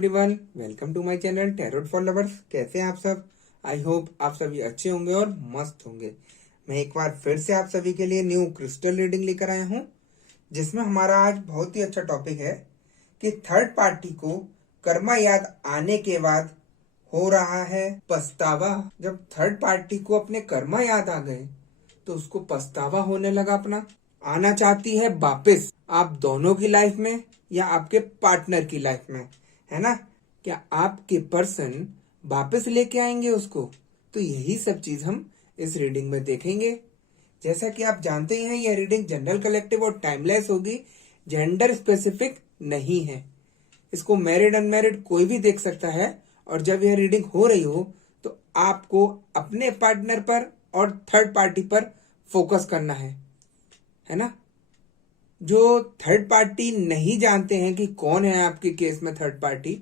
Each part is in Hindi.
Everyone, welcome to my channel tarot for lovers. कैसे हैं आप सब? आई होप आप सभी अच्छे होंगे और मस्त होंगे। मैं एक बार फिर से आप सभी के लिए न्यू क्रिस्टल रीडिंग लेकर आया हूं, जिसमें हमारा आज बहुत ही अच्छा टॉपिक है कि थर्ड पार्टी को कर्मा याद आने के बाद हो रहा है पछतावा। जब थर्ड पार्टी को अपने कर्मा याद आ गए तो उसको पछतावा होने लगा, अपना आना चाहती है वापस आप दोनों की लाइफ में या आपके पार्टनर की लाइफ में, है ना। क्या आपके पर्सन वापस लेके आएंगे उसको? तो यही सब चीज हम इस रीडिंग में देखेंगे। जैसा कि आप जानते ही हैं, यह रीडिंग जनरल, कलेक्टिव और टाइमलेस होगी, जेंडर स्पेसिफिक नहीं है। इसको मैरिड अनमैरिड कोई भी देख सकता है। और जब यह रीडिंग हो रही हो तो आपको अपने पार्टनर पर और थर्ड पार्टी पर फोकस करना है ना। जो थर्ड पार्टी नहीं जानते हैं कि कौन है आपके केस में थर्ड पार्टी,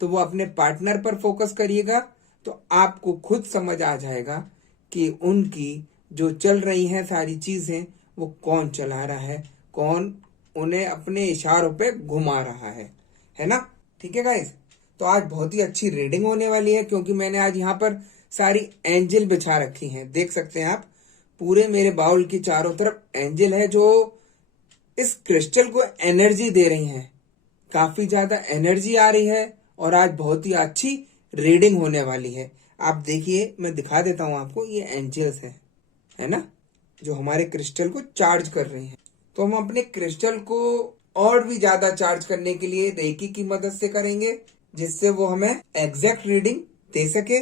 तो वो अपने पार्टनर पर फोकस करिएगा तो आपको खुद समझ आ जाएगा कि उनकी जो चल रही हैं सारी चीजें वो कौन चला रहा है, कौन उन्हें अपने इशारों पे घुमा रहा है ना। ठीक है गाइस, तो आज बहुत ही अच्छी रीडिंग होने वाली है, क्योंकि मैंने आज यहाँ पर सारी एंजल बिछा रखी हैं। देख सकते हैं आप, पूरे मेरे बाउल की चारों तरफ एंजल है जो इस क्रिस्टल को एनर्जी दे रही हैं। काफी ज्यादा एनर्जी आ रही है और आज बहुत ही अच्छी रीडिंग होने वाली है। आप देखिए, मैं दिखा देता हूं आपको, ये एंजल्स है ना, जो हमारे क्रिस्टल को चार्ज कर रही हैं। तो हम अपने क्रिस्टल को और भी ज्यादा चार्ज करने के लिए रेकी की मदद से करेंगे, जिससे वो हमें एग्जैक्ट रीडिंग दे सके।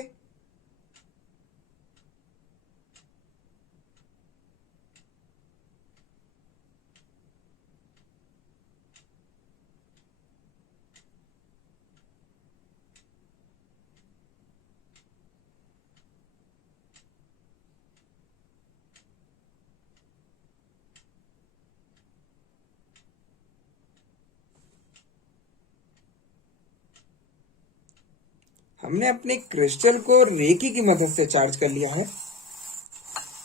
हमने अपने क्रिस्टल को रेकी की मदद से चार्ज कर लिया है।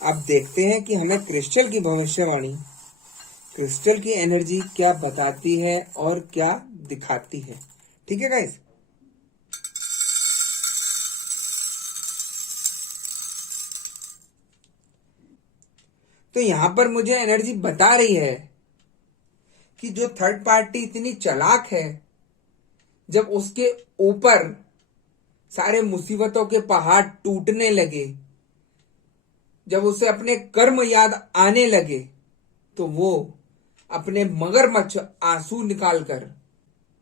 अब देखते हैं कि हमें क्रिस्टल की भविष्यवाणी, क्रिस्टल की एनर्जी क्या बताती है और क्या दिखाती है। ठीक है गाइस, तो यहां पर मुझे एनर्जी बता रही है कि जो थर्ड पार्टी इतनी चालाक है, जब उसके ऊपर सारे मुसीबतों के पहाड़ टूटने लगे, जब उसे अपने कर्म याद आने लगे, तो वो अपने मगरमच्छ आंसू निकालकर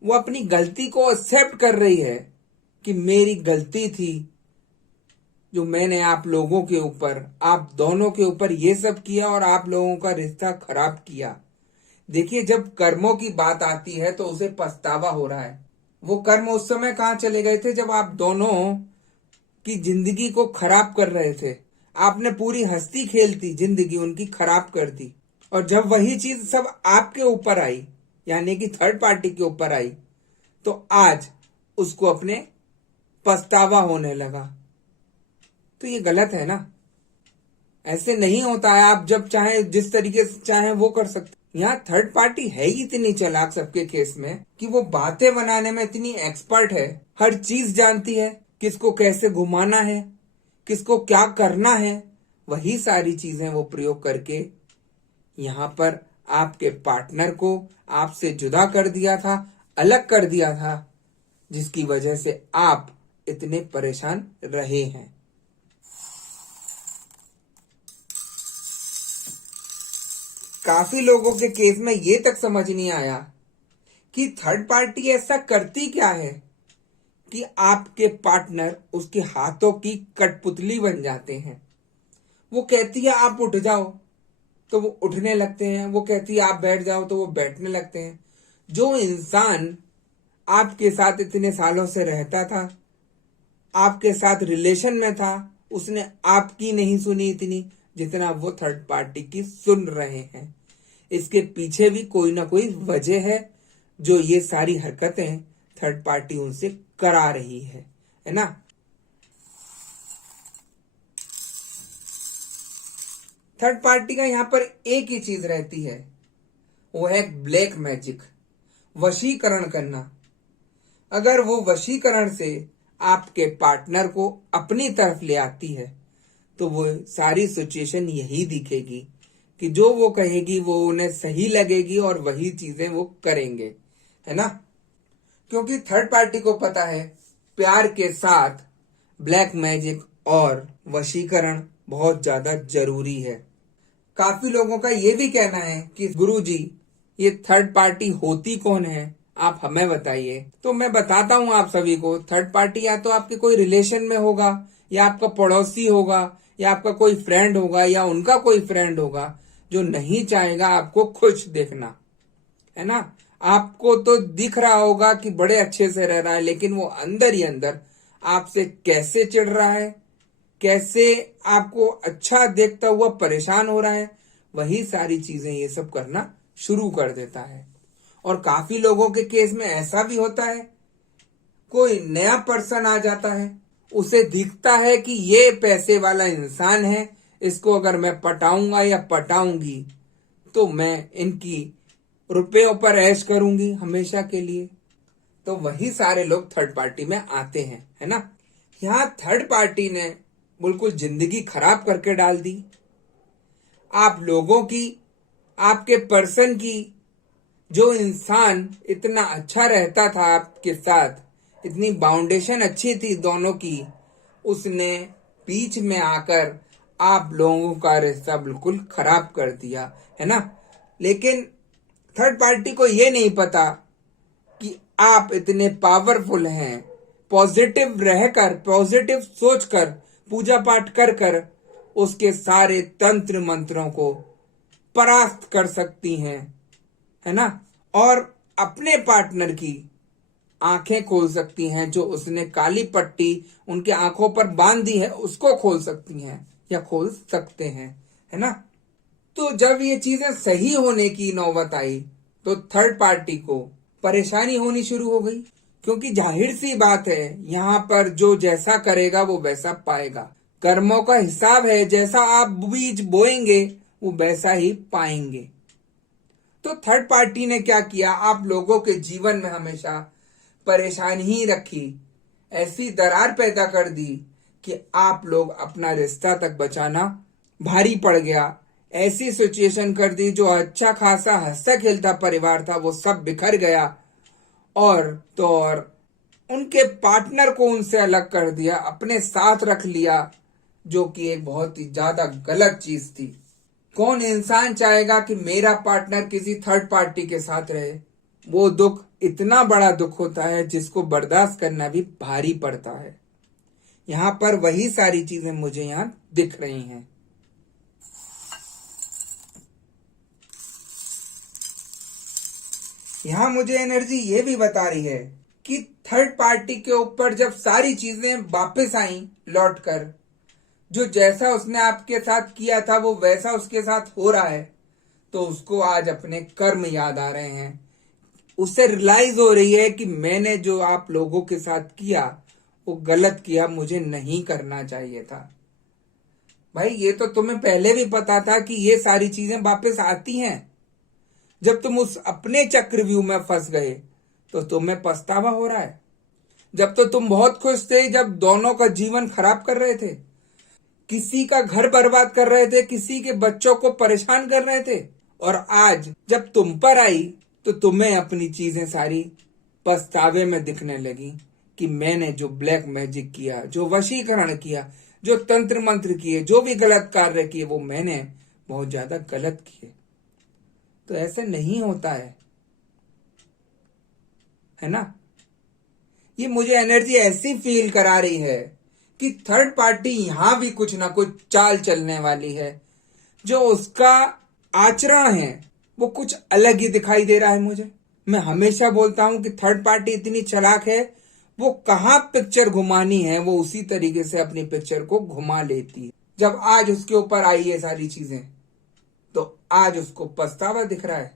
वो अपनी गलती को एक्सेप्ट कर रही है कि मेरी गलती थी जो मैंने आप लोगों के ऊपर, आप दोनों के ऊपर ये सब किया और आप लोगों का रिश्ता खराब किया। देखिए, जब कर्मों की बात आती है तो उसे पछतावा हो रहा है। वो कर्म उस समय कहाँ चले गए थे जब आप दोनों की जिंदगी को खराब कर रहे थे। आपने पूरी हंसती खेलती जिंदगी उनकी खराब कर दी, और जब वही चीज सब आपके ऊपर आई, यानी कि थर्ड पार्टी के ऊपर आई, तो आज उसको अपने पछतावा होने लगा। तो ये गलत है ना, ऐसे नहीं होता है। आप जब चाहे जिस तरीके से चाहे वो कर सकते। यहाँ थर्ड पार्टी है ही इतनी चालाक सबके केस में कि वो बातें बनाने में इतनी एक्सपर्ट है, हर चीज जानती है, किसको कैसे घुमाना है, किसको क्या करना है। वही सारी चीजें वो प्रयोग करके यहाँ पर आपके पार्टनर को आपसे जुदा कर दिया था, अलग कर दिया था, जिसकी वजह से आप इतने परेशान रहे हैं। काफी लोगों के केस में ये तक समझ नहीं आया कि थर्ड पार्टी ऐसा करती क्या है कि आपके पार्टनर उसके हाथों की कठपुतली बन जाते हैं। वो कहती है आप उठ जाओ तो वो उठने लगते हैं, वो कहती है आप बैठ जाओ तो वो बैठने लगते हैं। जो इंसान आपके साथ इतने सालों से रहता था, आपके साथ रिलेशन में था, उसने आपकी नहीं सुनी इतनी जितना वो थर्ड पार्टी की सुन रहे हैं। इसके पीछे भी कोई ना कोई वजह है जो ये सारी हरकतें थर्ड पार्टी उनसे करा रही है ना। थर्ड पार्टी का यहाँ पर एक ही चीज रहती है, वो है ब्लैक मैजिक, वशीकरण करना। अगर वो वशीकरण से आपके पार्टनर को अपनी तरफ ले आती है तो वो सारी सिचुएशन यही दिखेगी कि जो वो कहेगी वो उन्हें सही लगेगी और वही चीजें वो करेंगे, है ना। क्योंकि थर्ड पार्टी को पता है प्यार के साथ ब्लैक मैजिक और वशीकरण बहुत ज्यादा जरूरी है। काफी लोगों का ये भी कहना है कि गुरुजी ये थर्ड पार्टी होती कौन है, आप हमें बताइए। तो मैं बताता हूँ आप सभी को, थर्ड पार्टी या तो आपके कोई रिलेशन में होगा, या आपका पड़ोसी होगा, या आपका कोई फ्रेंड होगा, या उनका कोई फ्रेंड होगा जो नहीं चाहेगा आपको खुश देखना, है ना। आपको तो दिख रहा होगा कि बड़े अच्छे से रह रहा है, लेकिन वो अंदर ही अंदर आपसे कैसे चिढ़ रहा है, कैसे आपको अच्छा देखता हुआ परेशान हो रहा है, वही सारी चीजें ये सब करना शुरू कर देता है। और काफी लोगों के केस में ऐसा भी होता है, कोई नया पर्सन आ जाता है, उसे दिखता है कि ये पैसे वाला इंसान है, इसको अगर मैं पटाऊंगा या पटाऊंगी तो मैं इनकी रुपयों पर ऐश करूंगी हमेशा के लिए। तो वही सारे लोग थर्ड पार्टी में आते हैं, है ना। यहाँ थर्ड पार्टी ने बिल्कुल जिंदगी खराब करके डाल दी आप लोगों की, आपके पर्सन की। जो इंसान इतना अच्छा रहता था आपके साथ, इतनी बाउंडेशन अच्छी थी दोनों की, उसने बीच में आकर आप लोगों का रिश्ता बिल्कुल खराब कर दिया, है ना। लेकिन थर्ड पार्टी को ये नहीं पता कि आप इतने पावरफुल हैं, पॉजिटिव रहकर, पॉजिटिव सोचकर, पूजा पाठ कर कर उसके सारे तंत्र मंत्रों को परास्त कर सकती हैं, है ना। और अपने पार्टनर की आंखें खोल सकती हैं, जो उसने काली पट्टी उनके आंखों पर बांध दी है उसको खोल सकती हैं या खोल सकते हैं, है ना। तो जब ये चीजें सही होने की नौबत आई तो थर्ड पार्टी को परेशानी होनी शुरू हो गई, क्योंकि जाहिर सी बात है यहाँ पर जो जैसा करेगा वो वैसा पाएगा। कर्मों का हिसाब है, जैसा आप बीज बोएंगे वो वैसा ही पाएंगे। तो थर्ड पार्टी ने क्या किया, आप लोगों के जीवन में हमेशा परेशानी ही रखी, ऐसी दरार पैदा कर दी कि आप लोग अपना रिश्ता तक बचाना भारी पड़ गया। ऐसी सिचुएशन कर दी, जो अच्छा खासा हंसता खेलता परिवार था वो सब बिखर गया, और उनके पार्टनर को उनसे अलग कर दिया, अपने साथ रख लिया, जो कि एक बहुत ही ज्यादा गलत चीज थी। कौन इंसान चाहेगा कि मेरा पार्टनर किसी थर्ड पार्टी के साथ रहे। वो दुख इतना बड़ा दुख होता है जिसको बर्दाश्त करना भी भारी पड़ता है। यहाँ पर वही सारी चीजें मुझे यहाँ दिख रही हैं। यहाँ मुझे एनर्जी ये भी बता रही है कि थर्ड पार्टी के ऊपर जब सारी चीजें वापस आई लौट कर, जो जैसा उसने आपके साथ किया था वो वैसा उसके साथ हो रहा है, तो उसको आज अपने कर्म याद आ रहे हैं। उससे रियलाइज हो रही है कि मैंने जो आप लोगों के साथ किया वो गलत किया, मुझे नहीं करना चाहिए था। भाई ये तो तुम्हें पहले भी पता था कि ये सारी चीजें वापस आती हैं। जब तुम उस अपने चक्रव्यूह में फंस गए तो तुम्हें पछतावा हो रहा है। जब तो तुम बहुत खुश थे, जब दोनों का जीवन खराब कर रहे थे, किसी का घर बर्बाद कर रहे थे, किसी के बच्चों को परेशान कर रहे थे, और आज जब तुम पर आई तो तुम्हें अपनी चीजें सारी पछतावे में दिखने लगी कि मैंने जो ब्लैक मैजिक किया, जो वशीकरण किया, जो तंत्र मंत्र किए, जो भी गलत कार्य किए, वो मैंने बहुत ज्यादा गलत किए। तो ऐसे नहीं होता है ना। ये मुझे एनर्जी ऐसी फील करा रही है कि थर्ड पार्टी यहां भी कुछ ना कुछ चाल चलने वाली है। जो उसका आचरण है वो कुछ अलग ही दिखाई दे रहा है मुझे। मैं हमेशा बोलता हूं कि थर्ड पार्टी इतनी चालाक है, वो कहां पिक्चर घुमानी है वो उसी तरीके से अपनी पिक्चर को घुमा लेती है। जब आज उसके ऊपर आई ये सारी चीजें तो आज उसको पछतावा दिख रहा है,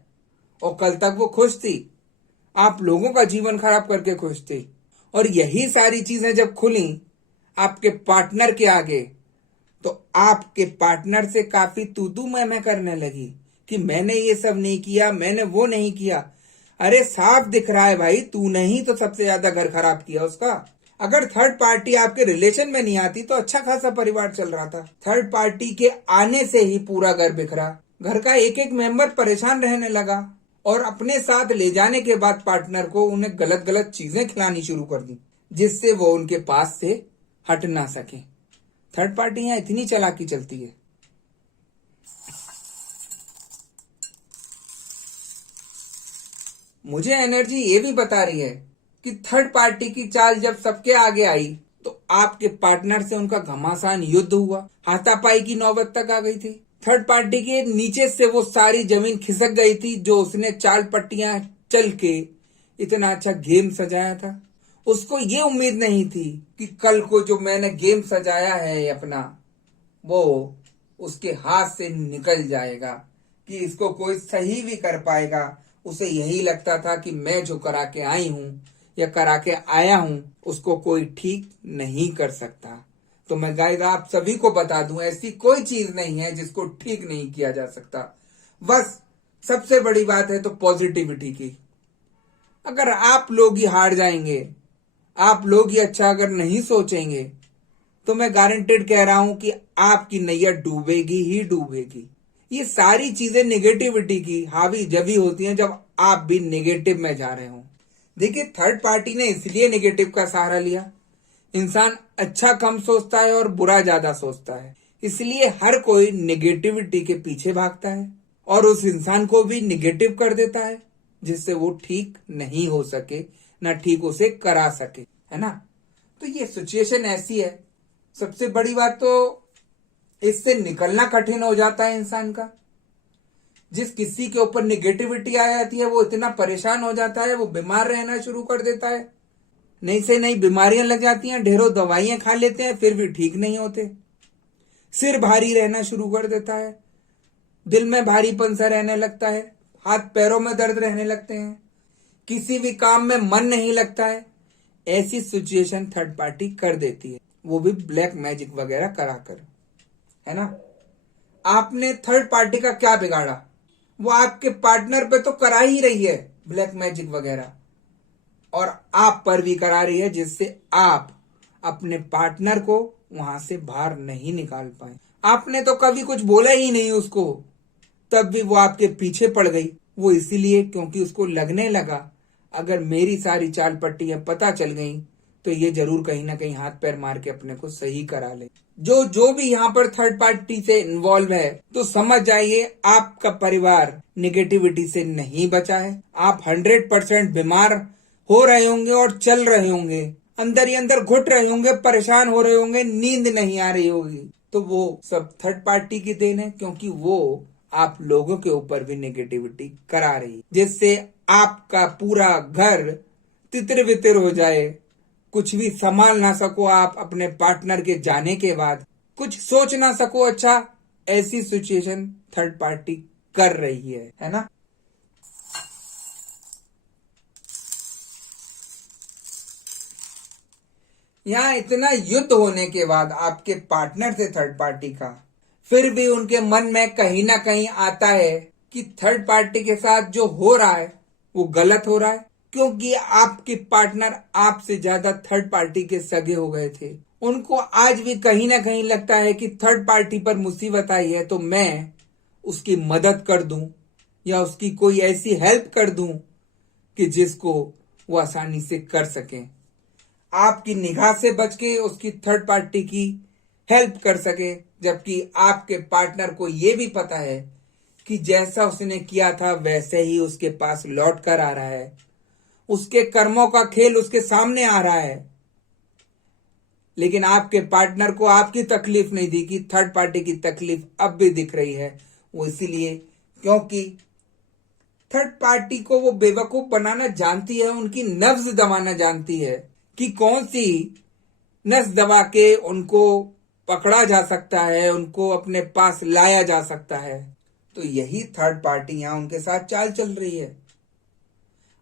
और कल तक वो खुश थी, आप लोगों का जीवन खराब करके खुश थी। और यही सारी चीजें जब खुली आपके पार्टनर के आगे तो आपके पार्टनर से काफी तू तू मैं करने लगी कि मैंने ये सब नहीं किया, मैंने वो नहीं किया। अरे साफ दिख रहा है भाई, तूने ही तो सबसे ज्यादा घर खराब किया उसका। अगर थर्ड पार्टी आपके रिलेशन में नहीं आती तो अच्छा खासा परिवार चल रहा था। थर्ड पार्टी के आने से ही पूरा घर बिखरा, घर का एक एक मेंबर परेशान रहने लगा और अपने साथ ले जाने के बाद पार्टनर को उन्हें गलत गलत चीजें खिलानी शुरू कर दी, जिससे वो उनके पास से हट ना सके। थर्ड पार्टी यहाँ इतनी चालाकी चलती है। मुझे एनर्जी ये भी बता रही है कि थर्ड पार्टी की चाल जब सबके आगे आई तो आपके पार्टनर से उनका घमासान युद्ध हुआ, हाथापाई की नौबत तक आ गई थी। थर्ड पार्टी के नीचे से वो सारी जमीन खिसक गई थी जो उसने चाल पट्टियां चल के इतना अच्छा गेम सजाया था। उसको ये उम्मीद नहीं थी कि कल को जो मैंने गेम सजाया है अपना, वो उसके हाथ से निकल जाएगा, कि इसको कोई सही भी कर पाएगा। उसे यही लगता था कि मैं जो करा के आई हूं या करा के आया हूं उसको कोई ठीक नहीं कर सकता। तो मैं गाइस आप सभी को बता दूं, ऐसी कोई चीज नहीं है जिसको ठीक नहीं किया जा सकता। बस सबसे बड़ी बात है तो पॉजिटिविटी की। अगर आप लोग ही हार जाएंगे, आप लोग ही अच्छा अगर नहीं सोचेंगे, तो मैं गारंटेड कह रहा हूं कि आपकी नैया डूबेगी ही डूबेगी। ये सारी चीजें नेगेटिविटी की हावी जब ही होती हैं जब आप भी नेगेटिव में जा रहे हो। देखिए थर्ड पार्टी ने इसलिए नेगेटिव का सहारा लिया। इंसान अच्छा कम सोचता है और बुरा ज्यादा सोचता है, इसलिए हर कोई नेगेटिविटी के पीछे भागता है और उस इंसान को भी नेगेटिव कर देता है, जिससे वो ठीक नहीं हो सके, ना ठीक उसे करा सके, है ना। तो ये सिचुएशन ऐसी है। सबसे बड़ी बात तो इससे निकलना कठिन हो जाता है इंसान का। जिस किसी के ऊपर निगेटिविटी आ जाती है वो इतना परेशान हो जाता है, वो बीमार रहना शुरू कर देता है। नई से नई बीमारियां लग जाती हैं, ढेरों दवाइयां खा लेते हैं फिर भी ठीक नहीं होते। सिर भारी रहना शुरू कर देता है, दिल में भारीपन सा रहने लगता है, हाथ पैरों में दर्द रहने लगते हैं, किसी भी काम में मन नहीं लगता है। ऐसी सिचुएशन थर्ड पार्टी कर देती है, वो भी ब्लैक मैजिक वगैरह कराकर, है ना। आपने थर्ड पार्टी का क्या बिगाड़ा? वो आपके पार्टनर पे तो करा ही रही है ब्लैक मैजिक वगैरह, और आप पर भी करा रही है, जिससे आप अपने पार्टनर को वहां से बाहर नहीं निकाल पाए। आपने तो कभी कुछ बोला ही नहीं उसको, तब भी वो आपके पीछे पड़ गई। वो इसीलिए क्योंकि उसको लगने लगा अगर मेरी सारी चाल पट्टियां पता चल गई तो ये जरूर कहीं ना कहीं हाथ पैर मार के अपने को सही करा ले। जो भी यहाँ पर थर्ड पार्टी से इन्वॉल्व है तो समझ जाइए आपका परिवार नेगेटिविटी से नहीं बचा है। आप 100% बीमार हो रहे होंगे और चल रहे होंगे, अंदर ही अंदर घुट रहे होंगे, परेशान हो रहे होंगे, नींद नहीं आ रही होगी। तो वो सब थर्ड पार्टी की देन है, क्योंकि वो आप लोगों के ऊपर भी नेगेटिविटी करा रही है, जिससे आपका पूरा घर तितर बितर हो जाए, कुछ भी संभाल ना सको आप अपने पार्टनर के जाने के बाद, कुछ सोच ना सको अच्छा। ऐसी सिचुएशन थर्ड पार्टी कर रही है ना। यहाँ इतना युद्ध होने के बाद आपके पार्टनर से थर्ड पार्टी का, फिर भी उनके मन में कहीं ना कहीं आता है कि थर्ड पार्टी के साथ जो हो रहा है वो गलत हो रहा है, क्योंकि आपके पार्टनर आपसे ज्यादा थर्ड पार्टी के सगे हो गए थे। उनको आज भी कहीं ना कहीं लगता है कि थर्ड पार्टी पर मुसीबत आई है तो मैं उसकी मदद कर दूं या उसकी कोई ऐसी हेल्प कर दूं कि जिसको वो आसानी से कर सके, आपकी निगाह से बच के उसकी थर्ड पार्टी की हेल्प कर सके। जबकि आपके पार्टनर को ये भी पता है कि जैसा उसने किया था वैसे ही उसके पास लौट कर आ रहा है, उसके कर्मों का खेल उसके सामने आ रहा है। लेकिन आपके पार्टनर को आपकी तकलीफ नहीं दिखी, थर्ड पार्टी की तकलीफ अब भी दिख रही है। वो इसीलिए क्योंकि थर्ड पार्टी को वो बेवकूफ बनाना जानती है, उनकी नब्ज दबाना जानती है कि कौन सी नस दबा के उनको पकड़ा जा सकता है, उनको अपने पास लाया जा सकता है। तो यही थर्ड पार्टी यहां उनके साथ चाल चल रही है।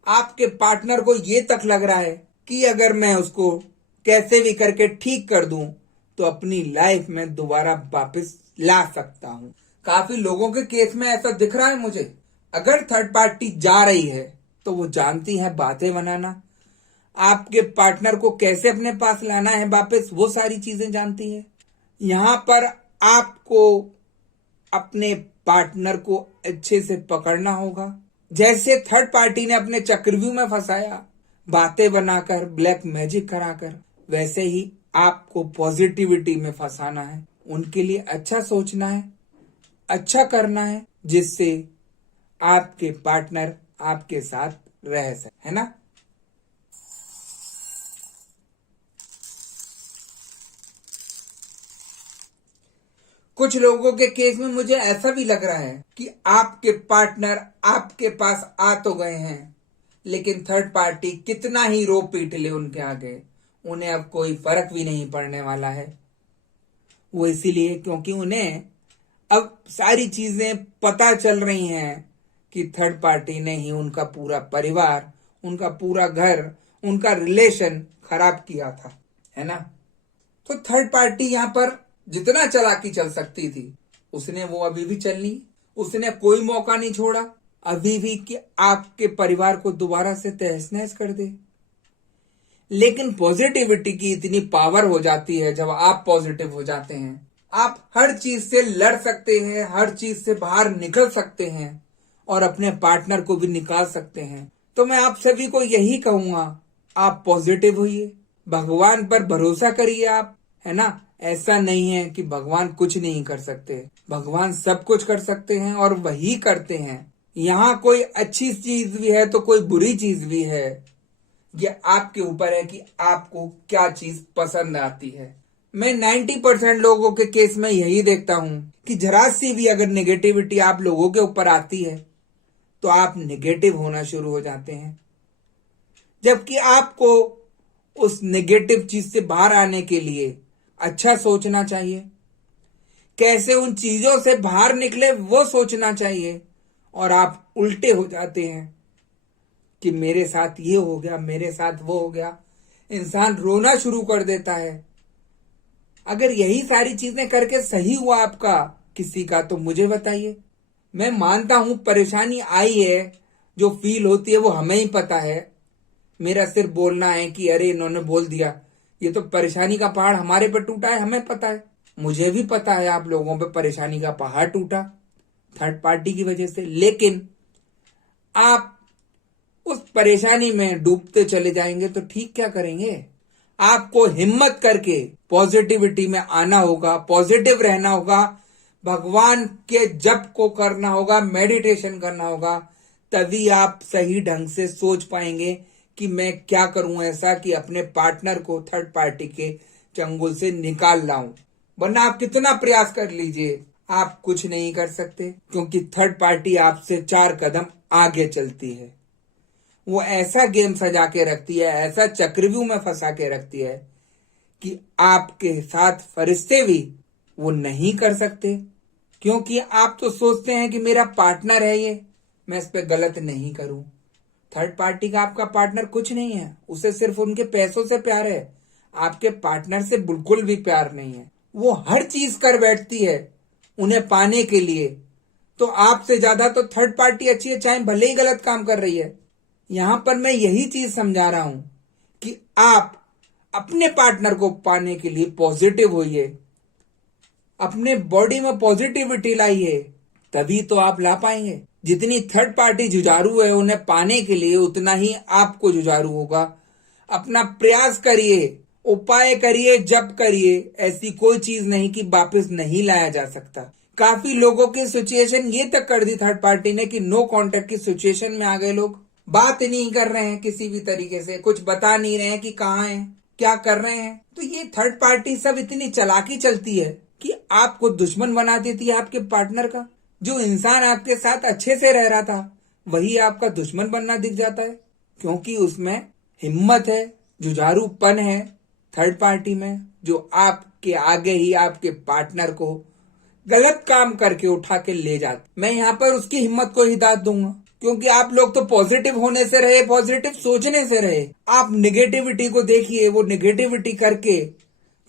आपके पार्टनर को ये तक लग रहा है कि अगर मैं उसको कैसे भी करके ठीक कर दूं तो अपनी लाइफ में दोबारा वापस ला सकता हूं। काफी लोगों के केस में ऐसा दिख रहा है मुझे। अगर थर्ड पार्टी जा रही है तो वो जानती है बातें बनाना, आपके पार्टनर को कैसे अपने पास लाना है वापस, वो सारी चीजें जानती है। यहां पर आपको अपने पार्टनर को अच्छे से पकड़ना होगा। जैसे थर्ड पार्टी ने अपने चक्रव्यूह में फंसाया बातें बनाकर, ब्लैक मैजिक कराकर, वैसे ही आपको पॉजिटिविटी में फंसाना है। उनके लिए अच्छा सोचना है, अच्छा करना है, जिससे आपके पार्टनर आपके साथ रह सके, है ना। कुछ लोगों के केस में मुझे ऐसा भी लग रहा है कि आपके पार्टनर आपके पास आ तो गए हैं, लेकिन थर्ड पार्टी कितना ही रो पीट ले उनके आगे, उन्हें अब कोई फर्क भी नहीं पड़ने वाला है। वो इसीलिए क्योंकि उन्हें अब सारी चीजें पता चल रही हैं कि थर्ड पार्टी ने ही उनका पूरा परिवार, उनका पूरा घर, उनका रिलेशन खराब किया था, है ना। तो थर्ड पार्टी यहां पर जितना चालाकी चल सकती थी उसने वो अभी भी चल ली। उसने कोई मौका नहीं छोड़ा अभी भी कि आपके परिवार को दोबारा से तहस नहस कर दे। लेकिन पॉजिटिविटी की इतनी पावर हो जाती है, जब आप पॉजिटिव हो जाते हैं आप हर चीज से लड़ सकते हैं, हर चीज से बाहर निकल सकते हैं और अपने पार्टनर को भी निकाल सकते हैं। तो मैं आप सभी को यही कहूंगा, आप पॉजिटिव होइए, भगवान पर भरोसा करिए आप, है ना। ऐसा नहीं है कि भगवान कुछ नहीं कर सकते, भगवान सब कुछ कर सकते हैं और वही करते हैं। यहाँ कोई अच्छी चीज भी है तो कोई बुरी चीज भी है, ये आपके ऊपर है कि आपको क्या चीज पसंद आती है। मैं 90% लोगों के केस में यही देखता हूं कि जरा सी भी अगर नेगेटिविटी आप लोगों के ऊपर आती है तो आप नेगेटिव होना शुरू हो जाते हैं, जबकि आपको उस नेगेटिव चीज से बाहर आने के लिए अच्छा सोचना चाहिए, कैसे उन चीजों से बाहर निकले वो सोचना चाहिए। और आप उल्टे हो जाते हैं कि मेरे साथ ये हो गया, मेरे साथ वो हो गया, इंसान रोना शुरू कर देता है। अगर यही सारी चीजें करके सही हुआ आपका किसी का तो मुझे बताइए। मैं मानता हूं परेशानी आई है, जो फील होती है वो हमें ही पता है। मेरा सिर्फ बोलना है कि अरे इन्होंने बोल दिया, ये तो परेशानी का पहाड़ हमारे पर टूटा है, हमें पता है। मुझे भी पता है आप लोगों पे परेशानी का पहाड़ टूटा थर्ड पार्टी की वजह से, लेकिन आप उस परेशानी में डूबते चले जाएंगे तो ठीक क्या करेंगे। आपको हिम्मत करके पॉजिटिविटी में आना होगा, पॉजिटिव रहना होगा, भगवान के जप को करना होगा, मेडिटेशन करना होगा, तभी आप सही ढंग से सोच पाएंगे कि मैं क्या करूं ऐसा कि अपने पार्टनर को थर्ड पार्टी के चंगुल से निकाल लाऊं। वरना आप कितना प्रयास कर लीजिए आप कुछ नहीं कर सकते, क्योंकि थर्ड पार्टी आपसे 4 कदम आगे चलती है। वो ऐसा गेम सजा के रखती है, ऐसा चक्रव्यूह में फंसा के रखती है कि आपके साथ फरिश्ते भी वो नहीं कर सकते, क्योंकि आप तो सोचते हैं कि मेरा पार्टनर है ये, मैं इस पे गलत नहीं करूं। थर्ड पार्टी का आपका पार्टनर कुछ नहीं है, उसे सिर्फ उनके पैसों से प्यार है, आपके पार्टनर से बिल्कुल भी प्यार नहीं है। वो हर चीज कर बैठती है उन्हें पाने के लिए, तो आपसे ज्यादा तो थर्ड पार्टी अच्छी है, चाहे भले ही गलत काम कर रही है। यहां पर मैं यही चीज समझा रहा हूं कि आप अपने पार्टनर को पाने के लिए पॉजिटिव होइए, अपने बॉडी में पॉजिटिविटी लाइए, तभी तो आप ला पाएंगे। जितनी थर्ड पार्टी जुझारू है उन्हें पाने के लिए उतना ही आपको जुझारू होगा। अपना प्रयास करिए, उपाय करिए, जप करिए, ऐसी कोई चीज नहीं कि वापस नहीं लाया जा सकता। काफी लोगों की सिचुएशन ये तक कर दी थर्ड पार्टी ने कि नो कांटेक्ट की सिचुएशन में आ गए लोग, बात नहीं कर रहे हैं किसी भी तरीके से, कुछ बता नहीं रहे हैं कि कहाँ हैं, क्या कर रहे हैं। तो ये थर्ड पार्टी सब इतनी चालाकी चलती है कि आपको दुश्मन बना देती है आपके पार्टनर का। जो इंसान आपके साथ अच्छे से रह रहा था वही आपका दुश्मन बनना दिख जाता है, क्योंकि उसमें हिम्मत है, जुझारूपन है थर्ड पार्टी में, जो आपके आगे ही आपके पार्टनर को गलत काम करके उठा के ले जाते। मैं यहाँ पर उसकी हिम्मत को ही दाद दूंगा, क्योंकि आप लोग तो पॉजिटिव होने से रहे, पॉजिटिव सोचने से रहे। आप नेगेटिविटी को देखिए, वो नेगेटिविटी करके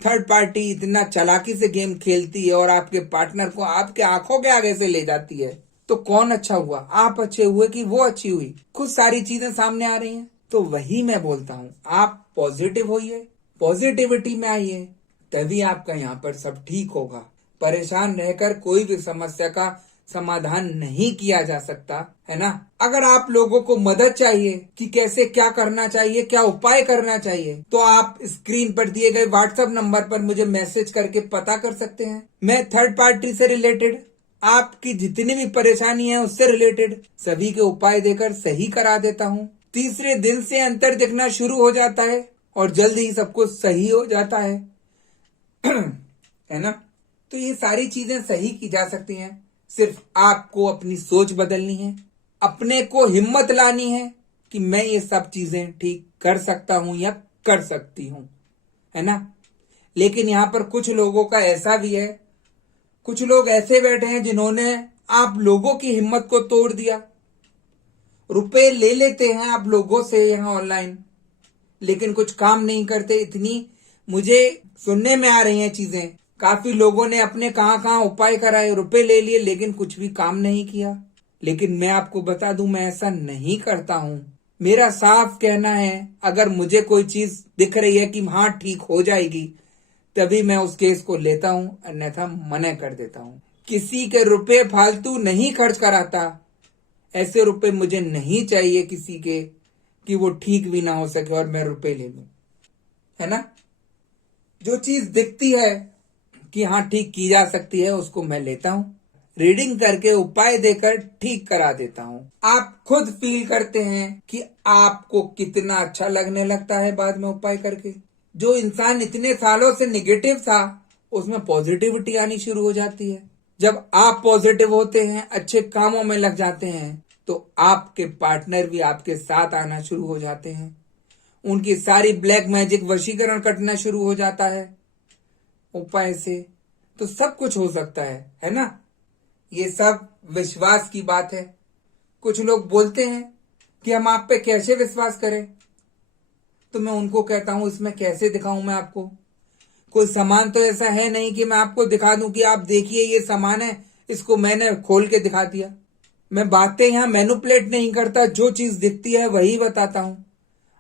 थर्ड पार्टी इतना चालाकी से गेम खेलती है और आपके पार्टनर को आपके आंखों के आगे से ले जाती है। तो कौन अच्छा हुआ, आप अच्छे हुए कि वो अच्छी हुई? खुद सारी चीजें सामने आ रही हैं। तो वही मैं बोलता हूँ, आप पॉजिटिव होइए, पॉजिटिविटी में आइए, तभी आपका यहाँ पर सब ठीक होगा। परेशान रहकर कोई भी समस्या का समाधान नहीं किया जा सकता, है ना। अगर आप लोगों को मदद चाहिए कि कैसे क्या करना चाहिए, क्या उपाय करना चाहिए, तो आप स्क्रीन पर दिए गए व्हाट्सएप नंबर पर मुझे मैसेज करके पता कर सकते हैं। मैं थर्ड पार्टी से रिलेटेड आपकी जितनी भी परेशानी है उससे रिलेटेड सभी के उपाय देकर सही करा देता हूँ। तीसरे दिन से अंतर दिखना शुरू हो जाता है और जल्द ही सब कुछ सही हो जाता है है ना। तो ये सारी चीजें सही की जा सकती हैं, सिर्फ आपको अपनी सोच बदलनी है, अपने को हिम्मत लानी है कि मैं ये सब चीजें ठीक कर सकता हूं या कर सकती हूं, है ना। लेकिन यहाँ पर कुछ लोगों का ऐसा भी है, कुछ लोग ऐसे बैठे हैं जिन्होंने आप लोगों की हिम्मत को तोड़ दिया। रुपए ले लेते हैं आप लोगों से यहाँ ऑनलाइन, लेकिन कुछ काम नहीं करते। इतनी मुझे सुनने में आ रही हैं चीजें, काफी लोगों ने अपने कहां कहां उपाय कराए, रुपए ले लिए, लेकिन कुछ भी काम नहीं किया। लेकिन मैं आपको बता दूं, मैं ऐसा नहीं करता हूं। मेरा साफ कहना है, अगर मुझे कोई चीज दिख रही है कि हाँ ठीक हो जाएगी, तभी मैं उस केस को लेता हूं, अन्यथा मना कर देता हूं। किसी के रुपए फालतू नहीं खर्च कराता। ऐसे रुपए मुझे नहीं चाहिए किसी के कि वो ठीक भी ना हो सके और मैं रुपए ले लूं, है ना। जो चीज दिखती है कि हाँ ठीक की जा सकती है, उसको मैं लेता हूं, रीडिंग करके उपाय देकर ठीक करा देता हूं। आप खुद फील करते हैं कि आपको कितना अच्छा लगने लगता है बाद में उपाय करके। जो इंसान इतने सालों से निगेटिव था, उसमें पॉजिटिविटी आनी शुरू हो जाती है। जब आप पॉजिटिव होते हैं, अच्छे कामों में लग जाते हैं, तो आपके पार्टनर भी आपके साथ आना शुरू हो जाते हैं। उनकी सारी ब्लैक मैजिक वशीकरण कटना शुरू हो जाता है उपाय से। तो सब कुछ हो सकता है ना। ये सब विश्वास की बात है। कुछ लोग बोलते हैं कि हम आप पे कैसे विश्वास करें, तो मैं उनको कहता हूं, इसमें कैसे दिखाऊं मैं आपको? कोई सामान तो ऐसा है नहीं कि मैं आपको दिखा दूं कि आप देखिए ये सामान है, इसको मैंने खोल के दिखा दिया। मैं बातें यहाँ मैनिपुलेट नहीं करता, जो चीज दिखती है वही बताता हूँ।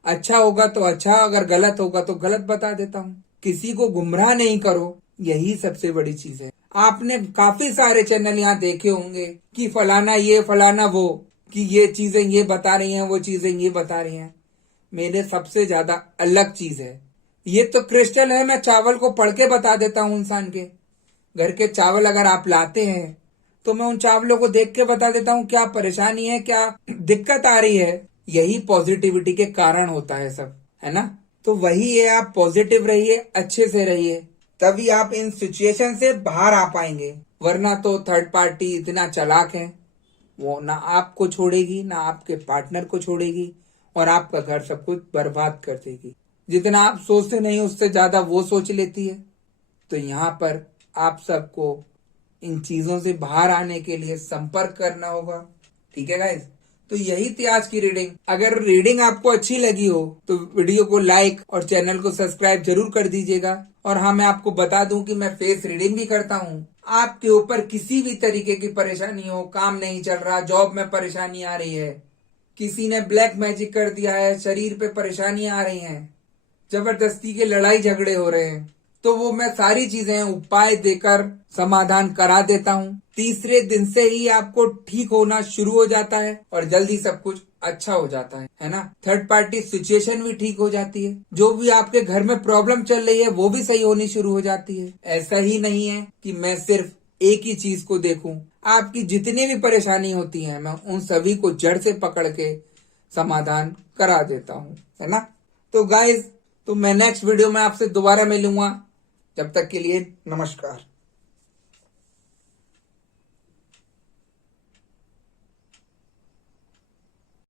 अच्छा होगा तो अच्छा, अगर गलत होगा तो गलत बता देता हूँ। किसी को गुमराह नहीं करो, यही सबसे बड़ी चीज है। आपने काफी सारे चैनल यहाँ देखे होंगे कि फलाना ये फलाना वो, कि ये चीजें ये बता रही हैं, वो चीजें ये बता रही हैं। मेरे सबसे ज्यादा अलग चीज है। ये तो क्रिस्टल है, मैं चावल को पढ़ के बता देता हूँ। इंसान के घर के चावल अगर आप लाते हैं तो मैं उन चावलों को देख के बता देता हूँ क्या परेशानी है, क्या दिक्कत आ रही है। यही पॉजिटिविटी के कारण होता है सब, है ना। तो वही है, आप पॉजिटिव रहिए, अच्छे से रहिए, तभी आप इन सिचुएशन से बाहर आ पाएंगे। वरना तो थर्ड पार्टी इतना चालाक है, वो ना आपको छोड़ेगी ना आपके पार्टनर को छोड़ेगी, और आपका घर सब कुछ बर्बाद कर देगी। जितना आप सोचते नहीं उससे ज्यादा वो सोच लेती है। तो यहाँ पर आप सबको इन चीजों से बाहर आने के लिए संपर्क करना होगा। ठीक है गाइज, तो यही थी आज की रीडिंग। अगर रीडिंग आपको अच्छी लगी हो तो वीडियो को लाइक और चैनल को सब्सक्राइब जरूर कर दीजिएगा। और हाँ, मैं आपको बता दूं कि मैं फेस रीडिंग भी करता हूँ। आपके ऊपर किसी भी तरीके की परेशानी हो, काम नहीं चल रहा, जॉब में परेशानी आ रही है, किसी ने ब्लैक मैजिक कर दिया है, शरीर पे परेशानी आ रही है, जबरदस्ती के लड़ाई झगड़े हो रहे हैं, तो वो मैं सारी चीजें उपाय देकर समाधान करा देता हूँ। तीसरे दिन से ही आपको ठीक होना शुरू हो जाता है और जल्दी सब कुछ अच्छा हो जाता है ना। थर्ड पार्टी सिचुएशन भी ठीक हो जाती है, जो भी आपके घर में प्रॉब्लम चल रही है वो भी सही होनी शुरू हो जाती है। ऐसा ही नहीं है कि मैं सिर्फ एक ही चीज को देखूं। आपकी जितनी भी परेशानी होती है, मैं उन सभी को जड़ से पकड़ के समाधान करा देता हूँ, है ना। तो गाइज, तो मैं नेक्स्ट वीडियो में आपसे दोबारा मिलूंगा। जब तक के लिए नमस्कार।